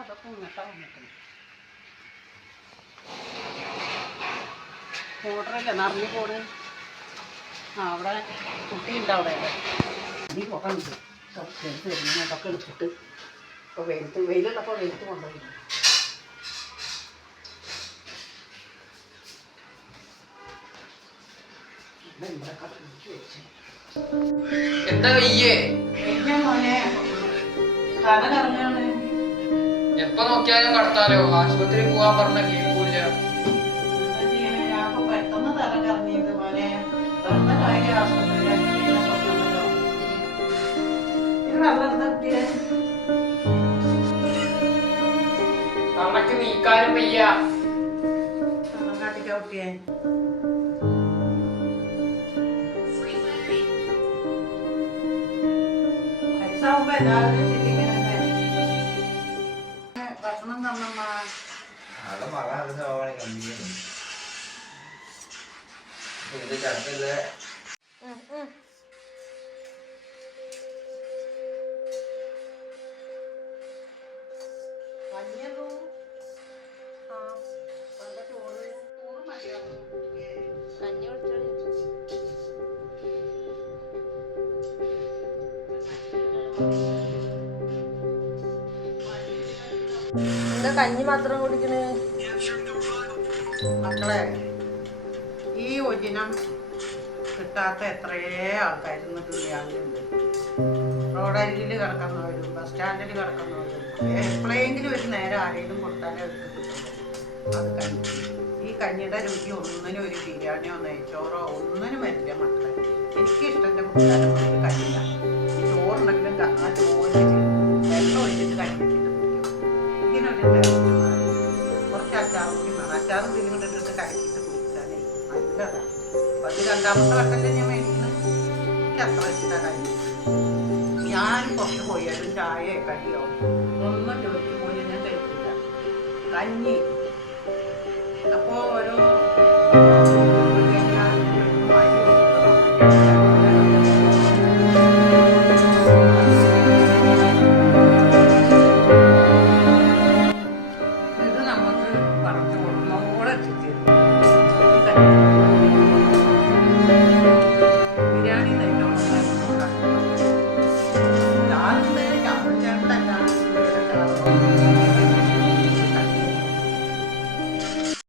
അതൊക്കെ ഇങ്ങോട്ടാ വന്നിട്ടുണ്ട്. മോട്ടറല്ലേ നിറഞ്ഞു പോണ്. ആ അവിടെ കുട്ടിയുണ്ട് അവിടെ നീ പോകാനുണ്ട് വരുന്ന അതൊക്കെ എടുത്തിട്ട് ഇപ്പോൾ വെയിലുള്ളപ്പോൾ വെയിലത്ത് കൊണ്ടുപോയി. എന്താ വയ്യേ? മോനെ തല കറങ്ങാണ്. എപ്പ നോക്കിയാലും കടത്താലോ. ആശുപത്രി പോവാൻ പറഞ്ഞ കേൾക്കൂല. പെട്ടെന്ന് തല കറങ്ങിയത് മോനെ. വെറുതെ കാര്യം ആശുപത്രി തള്ളക്ക് നീക്കാനും വയ്യ. കാട്ടിക്കാ കുട്ടിയെ. പൈസാവുമ്പോ എല്ലാവരും ശരിങ്ങനെ ഭക്ഷണം തന്നമ്മ. കഞ്ഞിയല്ലോ. ആ പണ്ട ചോറ് ചോറ് മതിയാവും. കഞ്ഞി കുടിച്ചോളി. എന്താ കഞ്ഞി മാത്രം കുടിക്കണേ? മക്കളെ, ഈ ഒജിനം കിട്ടാത്ത എത്രയേ ആൾക്കാരുന്ന് ദുനിയാവിലുണ്ട്. റോഡരികിൽ കിടക്കുന്നവരും ബസ് സ്റ്റാൻഡിൽ കിടക്കുന്നവരും എപ്പോഴെങ്കിലും ഒരു നേരം ആരെങ്കിലും കൊടുത്താലേ അവർക്ക് കിട്ടുള്ളൂ. അത് കഞ്ഞി. ഈ കഞ്ഞിയുടെ രുചി ഒന്നിനും ഒരു ബിരിയാണിയോ നെയ്ച്ചോറോ ഒന്നിനും വരില്ല മക്കളെ. എനിക്കിഷ്ടം എൻ്റെ കുട്ടികാലം ഒരു കഞ്ഞില്ല. ചോറുണ്ടെങ്കിലും ആ ചോറ് വെള്ളം ഒഴിച്ചിട്ട് കഞ്ഞിട്ട് ഇങ്ങനൊരു കുറച്ച് അച്ചാറും കൂടി വേണം. അച്ചാറും തിരിഞ്ഞിട്ടിട്ട് കലക്കിയിട്ട് കുടിച്ചാലേ നല്ലതാണ്. അപ്പം അത് രണ്ടാമത്തെ വട്ടല്ലേ ഞാൻ മേടിക്കുന്നത്. എനിക്ക് അത്ര ഇഷ്ടമാണ് കഞ്ഞി. ഞാനും പുറത്ത് പോയാലും ചായയോ കടിയോ ഒന്നും ജോലിക്ക് പോയി ഞാൻ കഴിക്കില്ല. കഞ്ഞി അപ്പോൾ ഓരോ ഇത് നമുക്ക് പറഞ്ഞു കൊടുക്കുമ്പോൾ എത്തിച്ചേരും.